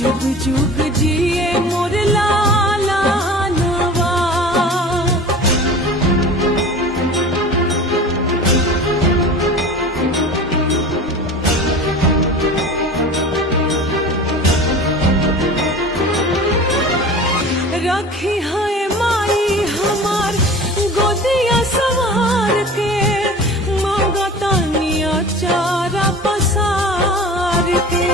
जुग जुग जिए मोर लाला नवा। रखी है माई हमार गोदिया सवार के, मांगता निया चारा पसार के।